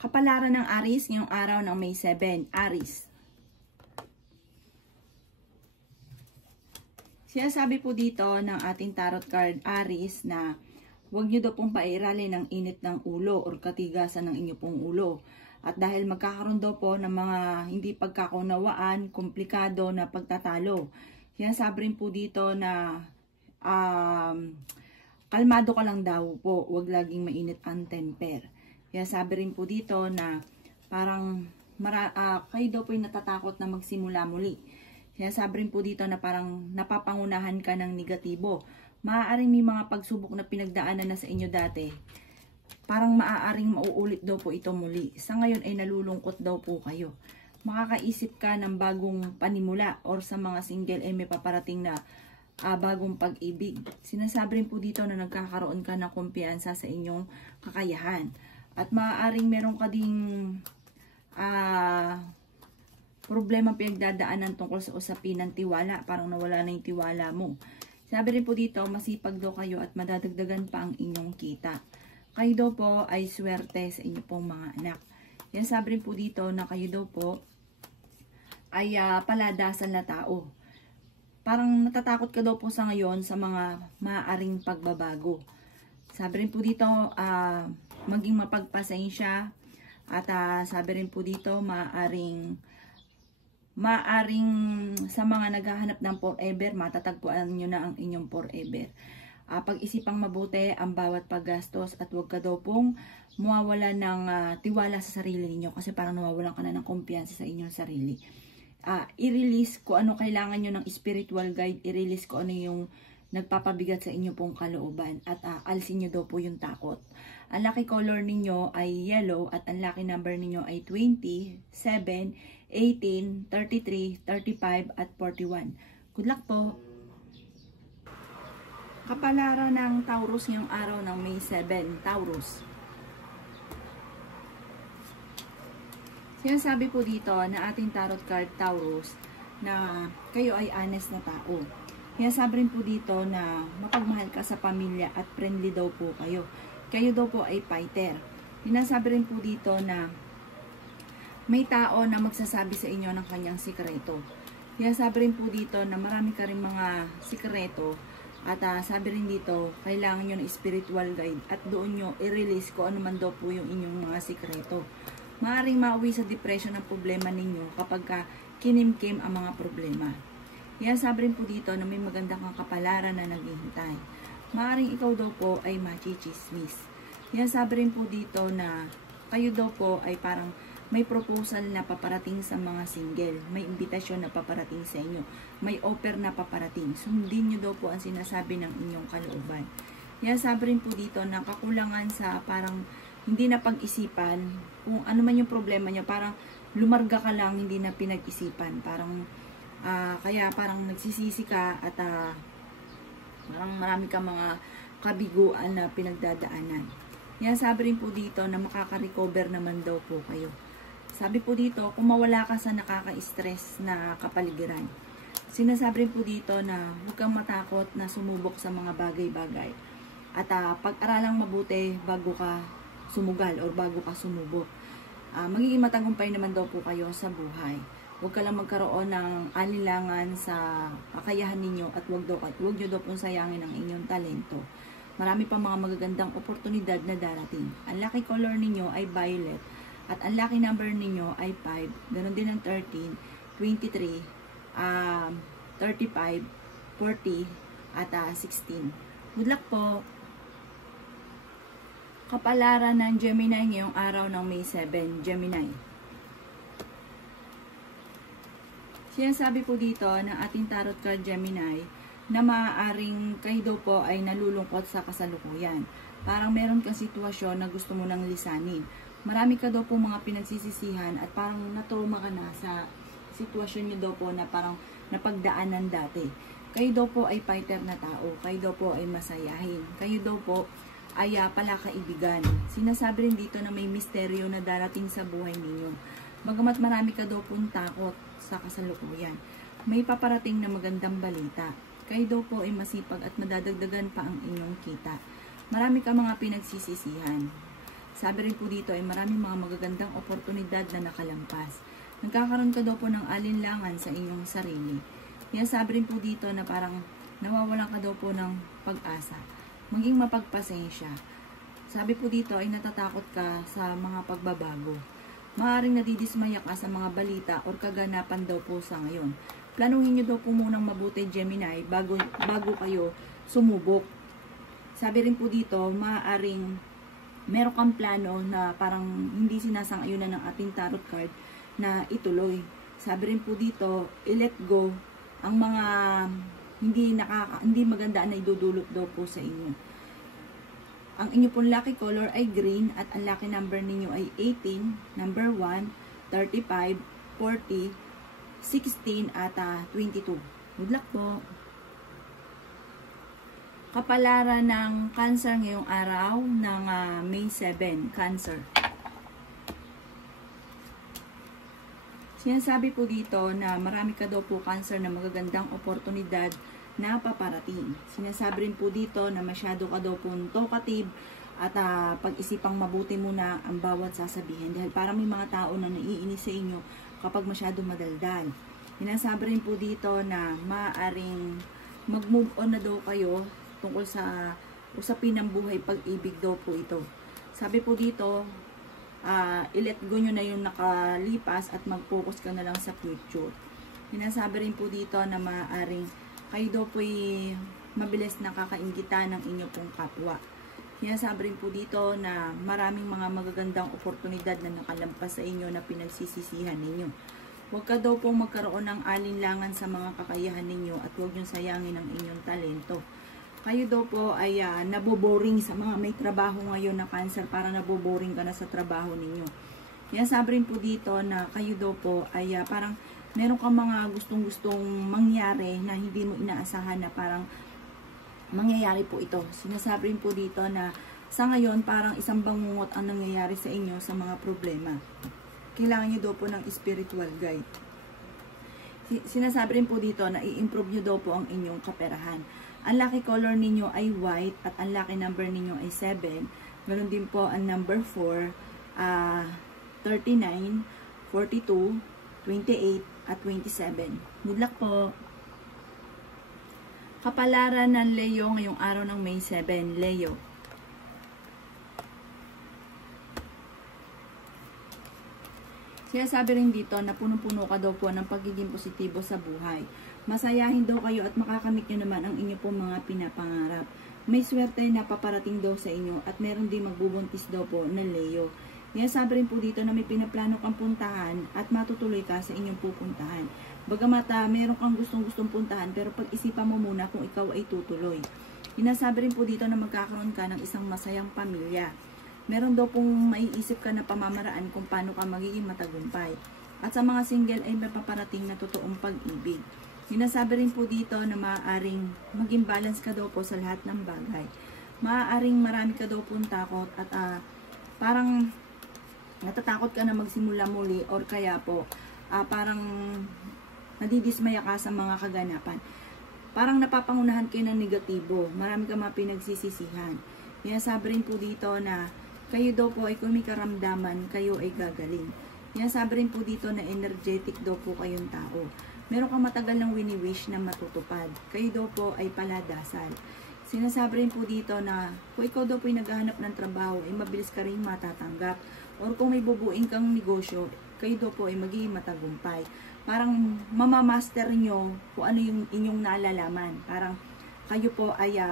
Kapalaran ng Aries ngayong araw ng May 7. Aries. Sinasabi po dito ng ating tarot card Aries na huwag nyo daw pong pairalin ng init ng ulo or katigasan ng inyo pong ulo. At dahil magkakaroon daw po ng mga hindi pagkakaunawaan, komplikado na pagtatalo. Sinasabi rin po dito na kalmado ka lang daw po, huwag laging mainit ang temper. Kaya sabi rin po dito na parang kayo daw po yung natatakot na magsimula muli. Kaya sabi rin po dito na parang napapangunahan ka ng negatibo. Maaaring may mga pagsubok na pinagdaanan na sa inyo dati. Parang maaaring mauulit daw po ito muli. Sa ngayon ay nalulungkot daw po kayo. Makakaisip ka ng bagong panimula or sa mga single ay may paparating na bagong pag-ibig. Sinasabi rin po dito na nagkakaroon ka ng kumpiyansa sa inyong kakayahan. At maaaring meron ka ding problema pinagdadaanan tungkol sa usapin ng tiwala. Parang nawala na yung tiwala mo. Sabi rin po dito, masipag daw kayo at madadagdagan pa ang inyong kita. Kayo daw po ay swerte sa inyo pong mga anak. Yan sabi rin po dito na kayo daw po ay paladasan na tao. Parang natatakot ka daw po sa ngayon sa mga maaaring pagbabago. Sabi rin po dito, maging mapagpasensya. At sabi rin po dito, maaring sa mga naghahanap ng forever, matatagpuan nyo na ang inyong forever. Pag-isipang mabuti ang bawat paggastos at huwag ka daw pong mawawala ng tiwala sa sarili ninyo kasi parang nawawalan ka na ng kumpiyansa sa inyong sarili. I-release kung ano kailangan nyo ng spiritual guide, i-release kung ano yung nagpapabigat sa inyo pong kalooban at alisin nyo daw po yung takot. Ang lucky color ninyo ay yellow at ang lucky number ninyo ay 20, 7, 18, 33, 35 at 41. Good luck po! Kapalaran ng Taurus ngayong araw ng May 7. Taurus. Sinasabi po dito na ating tarot card Taurus na kayo ay honest na tao. Sinasabi rin po dito na mapagmahal ka sa pamilya at friendly daw po kayo. Kayo daw po ay fighter. Sinasabi rin po dito na may tao na magsasabi sa inyo ng kanyang sikreto. Sinasabi rin po dito na marami ka rin mga sikreto. At sabi rin dito, kailangan nyo ng spiritual guide at doon nyo i-release kung ano man daw po yung inyong mga sikreto. Maaaring mauwi sa depression ang problema ninyo kapag kinimkim ang mga problema. Yan sabi rin po dito na may maganda kang kapalaran na naghihintay. Maaaring ikaw daw po ay machichismis. Yan sabi rin po dito na kayo daw po ay parang may proposal na paparating sa mga single. May imbitasyon na paparating sa inyo. May offer na paparating. Sundin nyo daw po ang sinasabi ng inyong kalooban. Yan sabi rin po dito na kakulangan sa parang hindi na pag-isipan. Kung ano man yung problema nyo, parang lumarga ka lang, hindi na pinag-isipan. Parang, kaya parang nagsisisi ka at parang marami ka mga kabiguan na pinagdadaanan. Yan sabi rin po dito na makaka-recover naman daw po kayo. Sabi po dito, kung mawala ka sa nakaka-stress na kapaligiran. Sinasabi rin po dito na huwag kang matakot na sumubok sa mga bagay-bagay. At pag-aralang mabuti bago ka sumugal or bago ka sumubok. Magiging matagumpay naman daw po kayo sa buhay. Huwag ka lang magkaroon ng alinlangan sa kakayahan ninyo at huwag nyo daw pong sayangin ang inyong talento. Marami pa mga magagandang oportunidad na darating. Ang lucky color ninyo ay violet. At ang lucky number ninyo ay 5, ganoon din ang 13, 23, 35, 40, at 16. Good luck po! Kapalaran ng Gemini ngayong araw ng May 7, Gemini. Sinasabi po dito ng ating tarot card Gemini na maaaring kayo daw po ay nalulungkot sa kasalukuyan. Parang meron kang sitwasyon na gusto mo nang lisanin. Marami ka daw po mga pinagsisisihan at parang natrauma ka na sa sitwasyon nyo daw po na parang napagdaanan dati. Kayo daw po ay fighter na tao. Kayo daw po ay masayahin. Kayo daw po ay palakaibigan. Sinasabi rin dito na may misteryo na darating sa buhay ninyo. Bagamat marami ka daw pong takot sa kasalukuyan, may paparating na magandang balita. Kayo daw po ay masipag at madadagdagan pa ang inyong kita. Marami ka mga pinagsisisihan. Sabi rin po dito ay maraming mga magagandang oportunidad na nakalampas. Nagkakaroon ka daw po ng alinlangan sa inyong sarili. Kaya sabi rin po dito na parang nawawalan ka daw po ng pag-asa. Maging mapagpasensya. Sabi po dito ay natatakot ka sa mga pagbabago. Maaaring nadidismaya ka sa mga balita o kaganapan daw po sa ngayon. Planuhin nyo daw po munang mabuti, Gemini, bago kayo sumubok. Sabi rin po dito, maaaring meron kang plano na parang hindi sinasang-ayunan ng ating tarot card na ituloy. Sabi rin po dito, i-let go ang mga hindi maganda na idudulot daw po sa inyo. Ang inyo pong lucky color ay green at ang lucky number ninyo ay 18, number 1, 35, 40, 16 at 22. Good luck po! Kapalaran ng Cancer ngayong araw ng May 7, Cancer. Sinasabi po dito na marami ka daw po, Cancer, na magagandang oportunidad na paparating. Sinasabi rin po dito na masyado ka daw po talkative at pag-isipang mabuti muna ang bawat sasabihin dahil parang may mga tao na naiinis sa inyo kapag masyado madaldal. Sinasabi rin po dito na maaaring mag-move on na daw kayo tungkol sa usapin ng buhay, pag-ibig daw po ito. Sabi po dito, i-let go nyo na yung nakalipas at mag-focus ka na lang sa future. Sinasabi rin po dito na maaaring kayo daw po'y mabilis nakakainggitan ng inyo pong kapwa. Sinasabi rin po dito na maraming mga magagandang oportunidad na nakalampas sa inyo na pinagsisisihan ninyo. Huwag ka daw pong magkaroon ng alinlangan sa mga kakayahan ninyo at huwag nyo sayangin ang inyong talento. Kayo daw po ay naboboring sa mga may trabaho ngayon na Cancer, para naboboring ka na sa trabaho ninyo. Yan, sabi rin po dito na kayo daw po ay parang meron kang mga gustong-gustong mangyari na hindi mo inaasahan na parang mangyayari po ito. Sinasabi rin po dito na sa ngayon parang isang bangungot ang nangyayari sa inyo sa mga problema. Kailangan nyo daw po ng spiritual guide. Sinasabi rin po dito na i-improve nyo daw po ang inyong kaperahan. Ang lucky color ninyo ay white at ang lucky number ninyo ay 7. Meron din po ang number 4, 39, 42, 28 at 27. Good luck po! Kapalaran ng Leo ngayong araw ng May 7, Leo. Sinasabi rin dito na punong-puno ka daw po ng pagiging positibo sa buhay. Masayahin daw kayo at makakamit nyo naman ang inyo pong mga pinapangarap. May swerte na paparating daw sa inyo at meron din magbubuntis daw po na Leo. Sinasabi rin po dito na may pinaplano kang puntahan at matutuloy ka sa inyong pupuntahan. Bagamat meron kang gustong-gustong puntahan, pero pag-isipan mo muna kung ikaw ay tutuloy. Sinasabi rin po dito na magkakaroon ka ng isang masayang pamilya. Meron daw pong maiisip ka na pamamaraan kung paano ka magiging matagumpay. At sa mga single ay may paparating na totoong pag-ibig. Sinasabi rin po dito na maaaring maging balance ka daw po sa lahat ng bagay. Maaaring marami ka daw pong takot at parang natatakot ka na magsimula muli or kaya po parang nadidismaya ka sa mga kaganapan. Parang napapangunahan kayo ng negatibo. Marami ka mga pinagsisisihan. Sinasabi rin po dito na kayo daw po ay kung may karamdaman, kayo ay gagaling. Sinasabi rin po dito na energetic daw po kayong tao. Meron kang matagal ng wini-wish na matutupad. Kayo daw po ay paladasal. Sinasabi rin po dito na kung ikaw daw po ay naghahanap ng trabaho, ay mabilis ka rin matatanggap. Or kung may bubuing kang negosyo, kayo daw po ay magiging matagumpay. Parang mamamaster nyo kung ano yung inyong nalalaman. Parang kayo po ay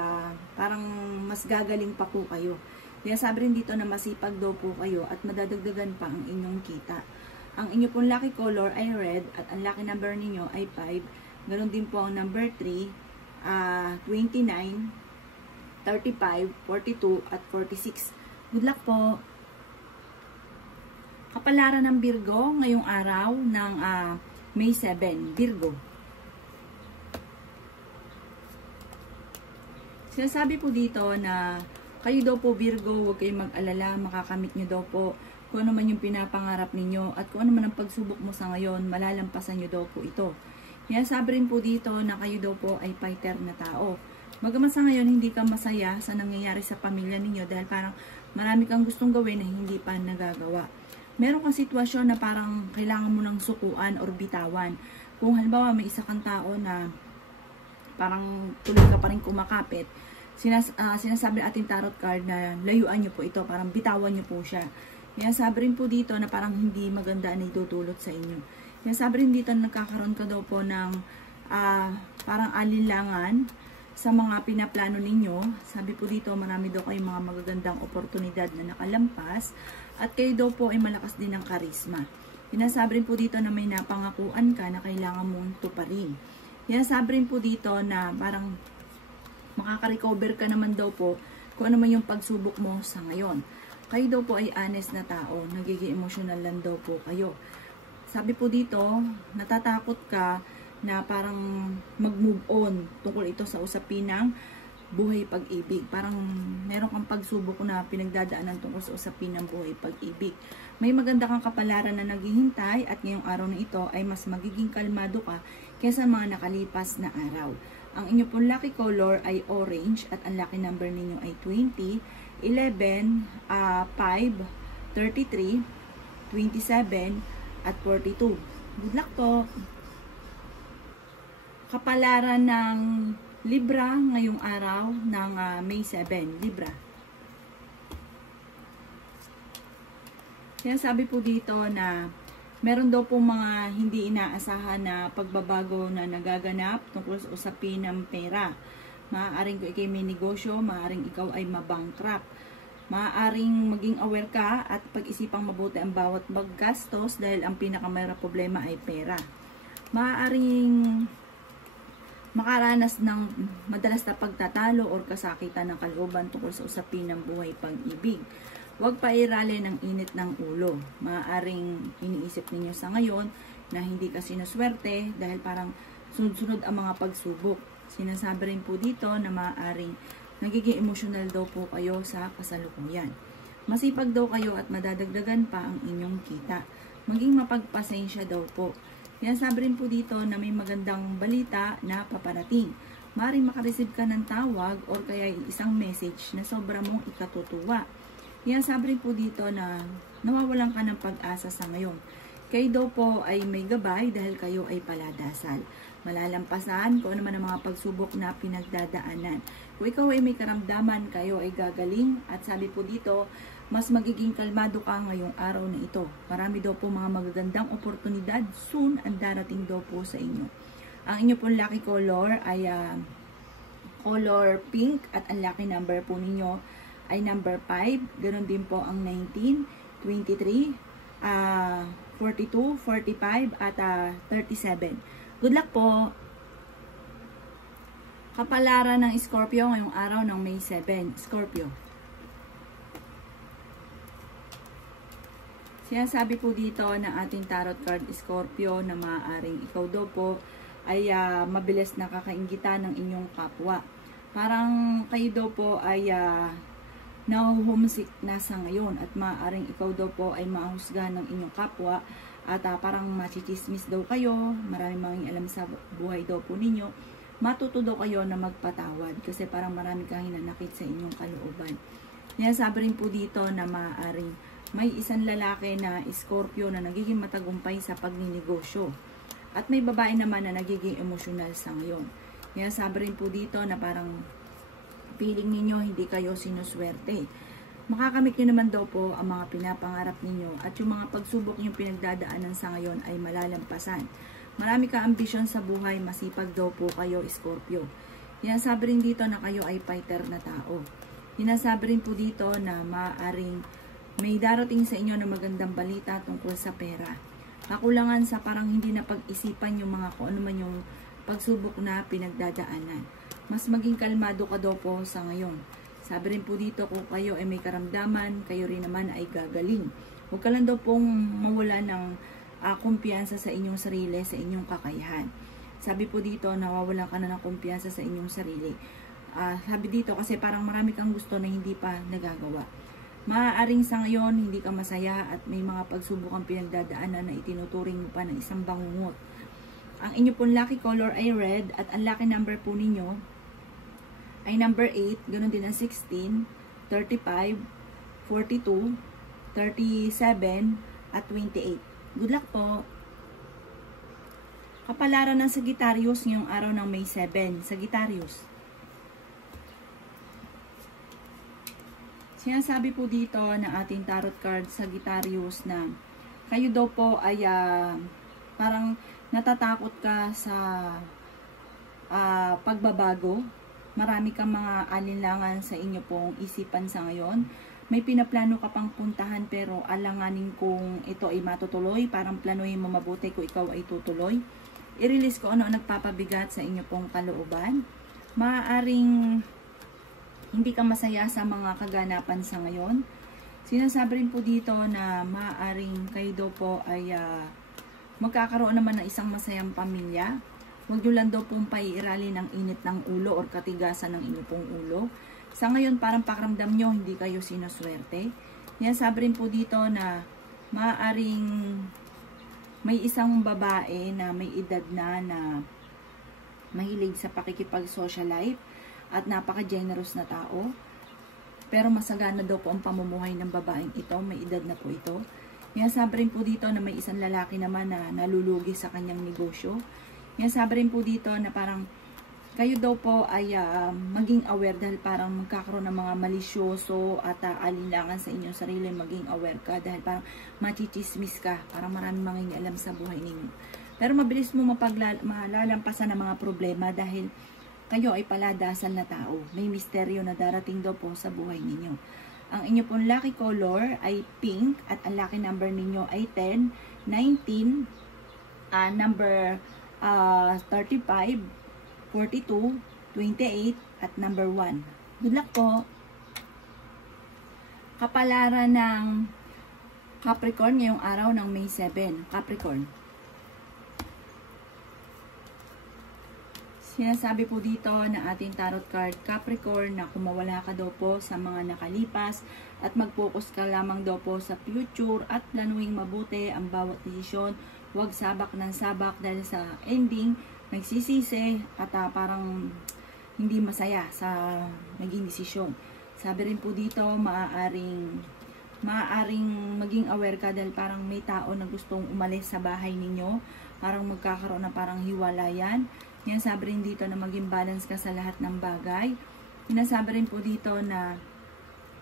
parang mas gagaling pa po kayo. Sinasabi rin dito na masipag daw po kayo at madadagdagan pa ang inyong kita. Ang inyo pong lucky color ay red at ang lucky number ninyo ay 5. Ganon din po ang number 3, 29, 35, 42 at 46. Good luck po! Kapalaran ng Virgo ngayong araw ng May 7, Virgo. Sinasabi po dito na kayo daw po, Virgo, huwag kayong mag-alala, makakamit nyo daw po kung ano man yung pinapangarap ninyo at kung ano man ang pagsubok mo sa ngayon, malalampasan nyo daw po ito. Sinasabi rin po dito na kayo daw po ay fighter na tao. Bagaman sa ngayon hindi ka masaya sa nangyayari sa pamilya ninyo dahil parang Marami kang gustong gawin na hindi pa nagagawa. Meron kang sitwasyon na parang kailangan mo ng sukuan or bitawan. Kung halimbawa may isa kang tao na parang tuloy ka pa rin kumakapit, sinasabi ating tarot card na layuan nyo po ito, parang bitawan nyo po siya. Sabi rin po dito na parang hindi maganda na itutulot sa inyo. Sabi rin dito na nagkakaroon ka daw po ng parang alinlangan sa mga pinaplano ninyo. Sabi po dito marami daw kayong mga magagandang oportunidad na nakalampas at kayo daw po ay malakas din ng karisma. Sabi rin po dito na may napangakuan ka na kailangan mong tuparin. Sabi rin po dito na parang makaka-recover ka naman daw po kung ano man yung pagsubok mo sa ngayon. Kayo daw po ay honest na tao, nagiging emotional lang daw po kayo. Sabi po dito, natatakot ka na parang mag-move on tungkol ito sa usapin ng buhay pag-ibig. Parang meron kang pagsubok na pinagdadaanan tungkol sa usapin ng buhay pag-ibig. May maganda kang kapalaran na naghihintay at ngayong araw na ito ay mas magiging kalmado ka kaysa mga nakalipas na araw. Ang inyo pong lucky color ay orange at ang lucky number ninyo ay 20, 11, 5, 33, 27, at 42. Good luck po! Kapalaran ng Libra ngayong araw ng May 7. Libra. Sabi po dito na meron daw po mga hindi inaasahan na pagbabago na nagaganap tungkol sa usapin ng pera. Maaaring kung ikay may negosyo, maaaring ikaw ay mabankrupt. Maaaring maging aware ka at pag-isipang mabuti ang bawat baggastos dahil ang pinakamayroong problema ay pera. Maaaring makaranas ng madalas na pagtatalo o kasakitan ng kalooban tungkol sa usapin ng buhay pag-ibig. Huwag pairali ng init ng ulo. Maaaring iniisip ninyo sa ngayon na hindi ka sinuswerte dahil parang sunod-sunod ang mga pagsubok. Sinasabi rin po dito na maaaring nagiging emotional daw po kayo sa kasalukuyan. Masipag daw kayo at madadagdagan pa ang inyong kita. Maging mapagpasensya daw po. Sabi rin po dito na may magandang balita na paparating. Maaaring makareceive ka ng tawag or kaya isang message na sobra mong ikatutuwa. Sabi rin po dito na nawawalan ka ng pag-asa sa ngayon. Kayo daw po ay may gabay dahil kayo ay paladasal. Malalampasan kung ano man ang mga pagsubok na pinagdadaanan. Kung ikaw ay may karamdaman, kayo ay gagaling. At sabi po dito, mas magiging kalmado ka ngayong araw na ito. Marami daw po mga magagandang oportunidad soon ang darating daw po sa inyo. Ang inyo po lucky color ay color pink at ang lucky number po ninyo ay number 5. Ganon din po ang 19, 23, 42, 45 at 37. Good luck po! Kapalaran ng Scorpio ngayong araw ng May 7. Scorpio. Sinasabi po dito ng ating tarot card Scorpio na maaaring ikaw daw po ay mabilis na kakaingitan ng inyong kapwa. Parang kayo daw po ay na-homesick na sa ngayon at maaaring ikaw daw po ay mahusgahan ng inyong kapwa at parang machichismis daw kayo, maraming mga alam sa buhay daw po ninyo, matuto daw kayo na magpatawad kasi parang marami kang hinanakit sa inyong kalooban. Sabi rin po dito na maaaring may isang lalaki na Scorpio na nagiging matagumpay sa pagninegosyo at may babae naman na nagiging emosyonal sa ngayon. Sabi rin po dito na parang feeling ninyo hindi kayo sinuswerte. Makakamit nyo naman daw po ang mga pinapangarap ninyo at yung mga pagsubok yung pinagdadaanan sa ngayon ay malalampasan. Marami ka ambisyon sa buhay, masipag daw po kayo, Scorpio. Sabi rin dito na kayo ay fighter na tao. Sabi rin po dito na maaaring may darating sa inyo na magandang balita tungkol sa pera. Kakulangan sa parang hindi na pag-isipan yung mga kung ano man yung pagsubok na pinagdadaanan. Mas maging kalmado ka daw po sa ngayon. Sabi rin po dito kung kayo ay may karamdaman, kayo rin naman ay gagaling. Huwag ka lang daw pong mawala ng kumpiyansa sa inyong sarili, sa inyong kakayahan. Sabi po dito, nawawalan ka na ng kumpiyansa sa inyong sarili. Sabi dito kasi parang marami kang gusto na hindi pa nagagawa. Maaaring sa ngayon, hindi ka masaya at may mga pagsubok ang pinagdadaanan na itinuturing mo pa ng isang bangungot. Ang inyo pong lucky color ay red at ang lucky number po ninyo ay number 8, ganoon din ang 16, 35, 42, 37, at 28. Good luck po! Kapalaran ng Sagittarius ngayong araw ng May 7. Sagittarius. Sinasabi po dito ng ating tarot card Sagittarius na kayo daw po ay parang natatakot ka sa pagbabago. Marami kang mga alinlangan sa inyo pong isipan sa ngayon. May pinaplano ka pang puntahan pero alanganin kung ito ay matutuloy. Parang planuhin mo mabuti kung ikaw ay tutuloy. I-release ko ano ang nagpapabigat sa inyo pong kalooban. Maaaring hindi ka masaya sa mga kaganapan sa ngayon. Sinasabi rin po dito na maaaring kayo daw po ay magkakaroon naman ng isang masayang pamilya. Huwag nyo lang daw pong paiirali ng init ng ulo or katigasan ng inyong pong ulo. Sa ngayon parang pakiramdam nyo hindi kayo sinuswerte. Yan sabi rin po dito na maaaring may isang babae na may edad na mahilig sa pakikipag-social life at napaka-generous na tao. Pero masagana daw po ang pamumuhay ng babaeng ito. May edad na po ito. Yan sabi rin po dito na may isang lalaki naman na nalulugi sa kanyang negosyo. Yan sabi rin po dito na parang kayo daw po ay maging aware dahil parang magkakaroon ng mga malisyoso at alinlangan sa inyong sarili. Maging aware ka dahil parang machichismis ka. Parang maraming mangingialam sa buhay ninyo. Pero mabilis mo malalampasan ang mga problema dahil kayo ay paladasan na tao. May misteryo na darating daw po sa buhay ninyo. Ang inyo pong lucky color ay pink at ang lucky number ninyo ay 10, 19, number 35, 42, 28, at number 1. Good luck po! Kapalaran ng Capricorn ngayong araw ng May 7. Capricorn. Sinasabi po dito na ating tarot card Capricorn na kumawala ka daw po sa mga nakalipas at mag-focus ka lamang daw po sa future at planuing mabuti ang bawat desisyon. Huwag sabak ng sabak dahil sa ending nagsisisi at parang hindi masaya sa naging desisyon. Sabi rin po dito maaaring maging aware ka dahil parang may tao na gustong umalis sa bahay ninyo. Parang magkakaroon na parang hiwalayan. Yan sabi rin dito na maging balance ka sa lahat ng bagay. Sinasabi rin po dito na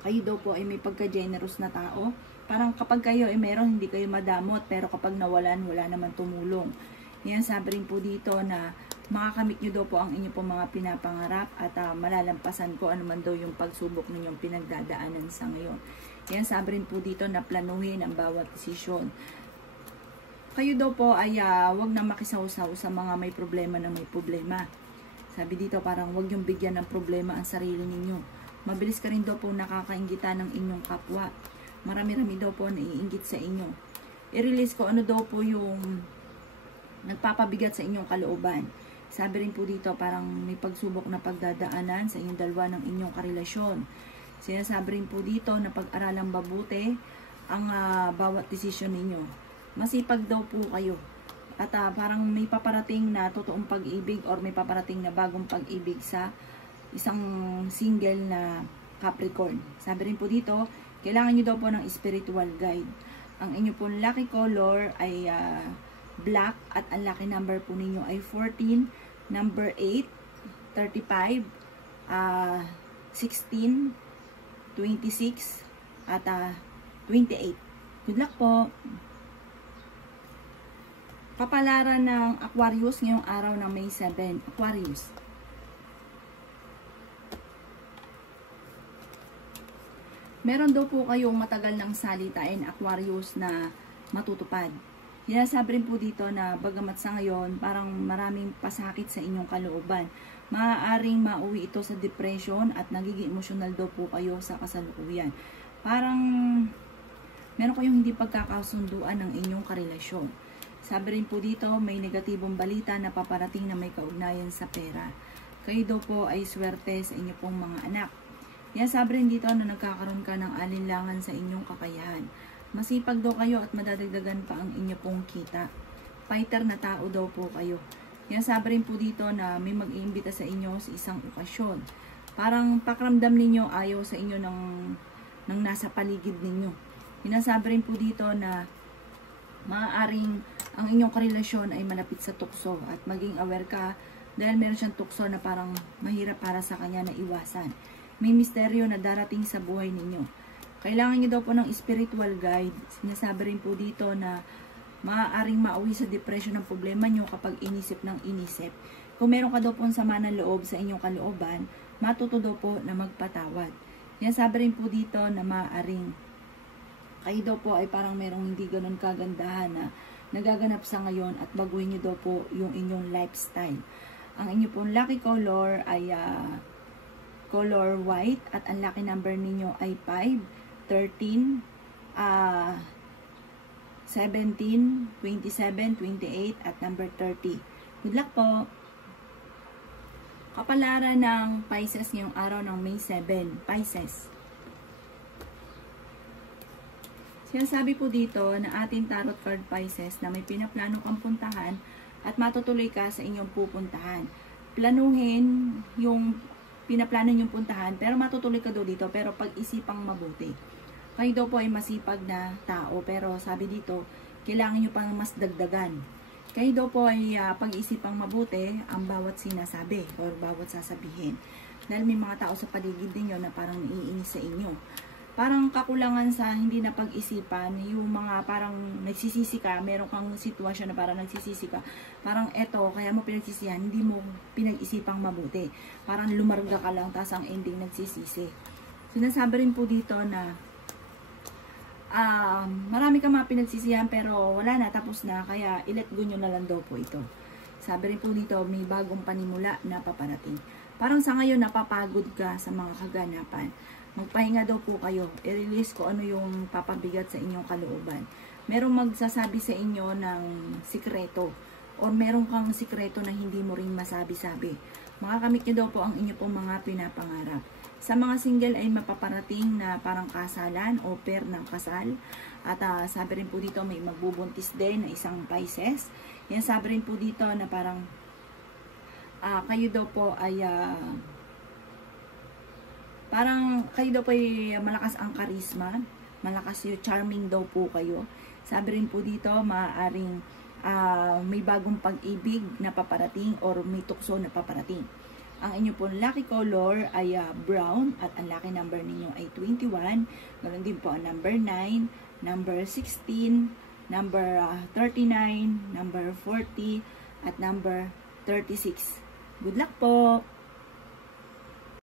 kayo daw po ay may pagka-generous na tao. Parang kapag kayo ay meron, hindi kayo madamot. Pero kapag nawalan, wala naman tumulong. Yan sabi rin po dito na makakamit nyo daw po ang inyo pong mga pinapangarap at malalampasan ko ano man daw yung pagsubok ninyong pinagdadaanan sa ngayon. Yan sabi rin po dito na planuhin ang bawat desisyon. Kayo daw po ay wag na makisawsaw sa mga may problema na may problema. Sabi dito parang wag yung bigyan ng problema ang sarili ninyo. Mabilis ka rin daw po nakakaingitan ng inyong kapwa. Marami-rami daw po naiinggit sa inyo. I-release ko ano daw po yung nagpapabigat sa inyong kalooban. Sabi rin po dito parang may pagsubok na pagdadaanan sa inyong dalawa ng inyong karelasyon. Sinasabi rin po dito na pag-aralang mabuti ang bawat desisyon ninyo. Masipag daw po kayo. At parang may paparating na totoong pag-ibig or may paparating na bagong pag-ibig sa isang single na Capricorn. Sabi rin po dito, kailangan nyo daw po ng spiritual guide. Ang inyo pong lucky color ay black at ang lucky number po ninyo ay 14, number 8, 35, 16, 26, at 28. Good luck po! Kapalaran ng Aquarius ngayong araw ng May 7. Aquarius. Meron daw po kayong matagal ng salitain Aquarius na matutupad. Sinasabi rin po dito na bagamat sa ngayon, parang maraming pasakit sa inyong kalooban. Maaaring mauwi ito sa depression at nagiging emotional daw po kayo sa kasalukuyan. Parang meron kayong hindi pagkakasunduan ng inyong karelasyon. Sabi rin po dito, may negatibong balita na paparating na may kaugnayan sa pera. Kayo daw po ay swerte sa inyo pong mga anak. Yan sabi rin dito na nagkakaroon ka ng alinlangan sa inyong kakayahan. Masipag daw kayo at madadagdagan pa ang inyo pong kita. Fighter na tao daw po kayo. Yan sabi rin po dito na may mag-iimbita sa inyo sa isang okasyon. Parang pakiramdam ninyo ayaw sa inyo ng ng nasa paligid ninyo. Sinasabi rin po dito na maaaring ang inyong karelasyon ay malapit sa tukso at maging aware ka dahil meron siyang tukso na parang mahirap para sa kanya na iwasan. May misteryo na darating sa buhay ninyo. Kailangan niyo daw po ng spiritual guide. Sinasabi rin po dito na maaaring mauwi sa depression ng problema nyo kapag inisip ng inisip. Kung meron ka daw po sama ng loob sa inyong kalooban, matuto daw po na magpatawad. Sinasabi rin po dito na maaaring kayo daw po ay parang merong hindi ganun kagandahan na nagaganap sa ngayon at baguhin nyo daw po yung inyong lifestyle. Ang inyo pong lucky color ay color white at ang lucky number ninyo ay 5, 13, 17, 27, 28 at number 30. Good luck po! Kapalaran ng Pisces ngayong araw ng May 7, Pisces. Sinasabi po dito na ating tarot card Pisces na may pinaplano kang puntahan at matutuloy ka sa inyong pupuntahan. Planuhin yung pinaplano yung puntahan pero matutuloy ka daw dito pero pag-isipang mabuti. Kayo daw po ay masipag na tao pero sabi dito kailangan nyo pang mas dagdagan. Kayo daw po ay pag-isipang mabuti ang bawat sinasabi or bawat sasabihin. Dahil may mga tao sa paligid ninyo na parang naiinis sa inyo. Parang kakulangan sa hindi na pag-isipan, yung mga parang nagsisisi ka, meron kang sitwasyon na parang nagsisisi ka, parang eto, kaya mo pinagsisihan, hindi mo pinag-isipang mabuti. Parang lumarga ka lang, tas ang ending nagsisisi. Sinasabi rin po dito na marami ka mga pinagsisihan pero wala na, tapos na, kaya i-let go nyo na lang daw po ito. Sabi rin po dito, may bagong panimula na paparating. Parang sa ngayon napapagod ka sa mga kaganapan. Magpahinga daw po kayo. I-release ko ano yung papabigat sa inyong kalooban. Merong magsasabi sa inyo ng sikreto. O meron kang sikreto na hindi mo rin masabi-sabi. Makakamit nyo daw po ang inyo pong mga pinapangarap. Sa mga single ay mapaparating na parang kasalan o pair ng kasal. At sabi rin po dito may magbubuntis din na isang Pisces. Yan sabi rin po dito na parang kayo daw po ay parang kayo daw po ay malakas ang karisma, malakas yung charming daw po kayo. Sabi rin po dito, maaaring may bagong pag-ibig na paparating or may tukso na paparating. Ang inyo pong lucky color ay brown at ang lucky number ninyo ay 21. Ganoon din po ang number 9, number 16, number 39, number 40 at number 36. Good luck po!